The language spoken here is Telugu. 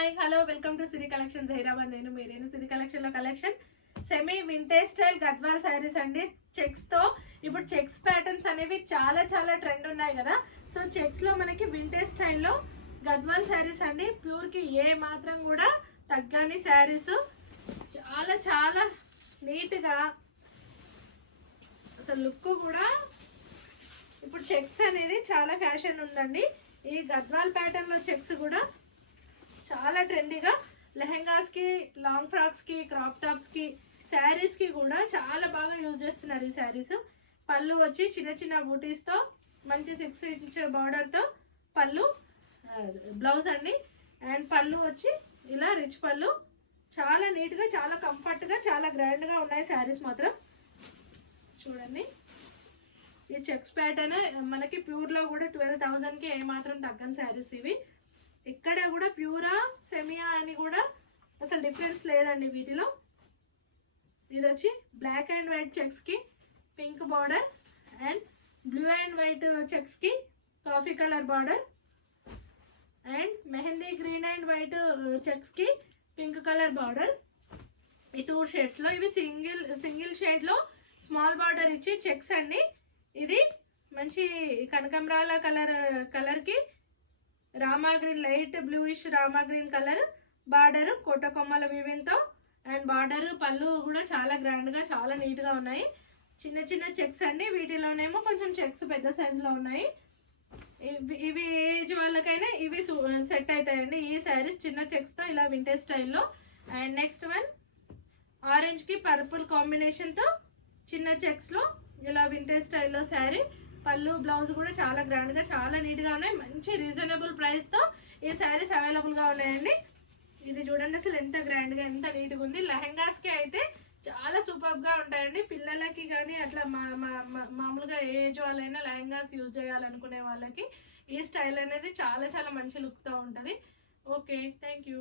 Hi hello welcome to Siri collections Hyderabad. నేను మీరేను సిరి కలెక్షన్ లో collection semi vintage style Gadwal saris అండి. చెక్స్ తో ఇప్పుడు చెక్స్ ప్యాటర్న్స్ అనేవి చాలా చాలా ట్రెండ్ ఉన్నాయి కదా. సో చెక్స్ లో మనకి వింటేజ్ స్టైల్లో గద్వాల్ శారీస్ అండి. ప్యూర్ కి ఏ మాత్రం కూడా తగ్గని శారీస్, చాలా చాలా నీట్ గా అసలు లుక్ కూడా. ఇప్పుడు చెక్స్ అనేది చాలా ఫ్యాషన్ ఉందండి. ఈ గద్వాల్ ప్యాటర్న్ లో చెక్స్ కూడా చాలా ట్రెండీగా లెహెంగాస్ కి, లాంగ్ ఫ్రాక్స్ కి, క్రాప్ టాప్స్ కి, శారీస్ కి కూడా చాలా బాగా యూజ్ చేస్తున్నారు ఈ శారీస్. పళ్ళు వచ్చి చిన్న చిన్న బూటీస్ తో మంచి 6 ఇంచ్ బార్డర్ తో పళ్ళు, బ్లౌజ్ అండి. అండ్ పళ్ళు వచ్చి ఇలా రిచ్ పళ్ళు, చాలా నీట్ గా, చాలా కంఫర్ట్ గా, చాలా గ్రాండ్ గా ఉన్నాయి శారీస్ మాత్రం. చూడండి ఈ చెక్స్ ప్యాటర్న్ మనకి ప్యూర్ లో కూడా 12,000 కి ఏమాత్రం తగ్గని శారీస్ ఇవి. ఇక్కడ కూడా ప్యూరా సెమియా అని కూడా అసలు డిఫరెన్స్ లేదండి వీటిలో. ఇది వచ్చి బ్లాక్ అండ్ వైట్ చెక్స్ కి pink border, and blue and white checks కి coffee colour border, and mehndi green and white checks కి పింక్ కలర్ బార్డర్. ఈ 2 షేడ్స్ లో ఇవి సింగిల్ షేడ్ లో స్మాల్ బార్డర్ ఇచ్చి చెక్స్ అండి. ఇది మంచి కనకంబరాల కలర్ కి Rama green, light bluish Rama green colour border, కోటకొమ్మల వీవింగ్ తో. అండ్ బార్డర్ పళ్ళు కూడా చాలా గ్రాండ్ గా, చాలా నీట్ గా ఉన్నాయి. చిన్న చిన్న చెక్స్ అండి. వీటిలోనేమో కొంచెం చెక్స్ పెద్ద సైజ్ లో ఉన్నాయి. ఇవి ఏజ్ వాళ్ళకైనా ఇవి సెట్ అవుతాయండి. ఈ శారీస్ చిన్న చెక్స్ తో ఇలా వింటేజ్ స్టైల్లో. అండ్ నెక్స్ట్ వన్ ఆరెంజ్ కి పర్పుల్ కాంబినేషన్ తో చిన్న చెక్స్ లో ఇలా వింటేజ్ స్టైల్లో శారీ. పళ్ళు, బ్లౌజ్ కూడా చాలా గ్రాండ్ గా, చాలా నీట్ గా ఉన్నాయి. మంచి రీజనబుల్ ప్రైస్ తో ఈ శారీస్ అవైలబుల్ గా ఉన్నాయండి. ఇది చూడండి అసలు ఎంత గ్రాండ్ గా, ఎంత నీట్ గా ఉంది. లెహెంగాస్ కి అయితే చాలా సూపర్ గా ఉంటాయండి. పిల్లలకి కానీ అట్లా మామూలుగా ఏజ్ వాళ్ళైనా లెహెంగాస్ యూజ్ చేయాలనుకునే వాళ్ళకి ఈ స్టైల్ అనేది చాలా చాలా మంచి లుక్ తో ఉంటది. Okay, thank you.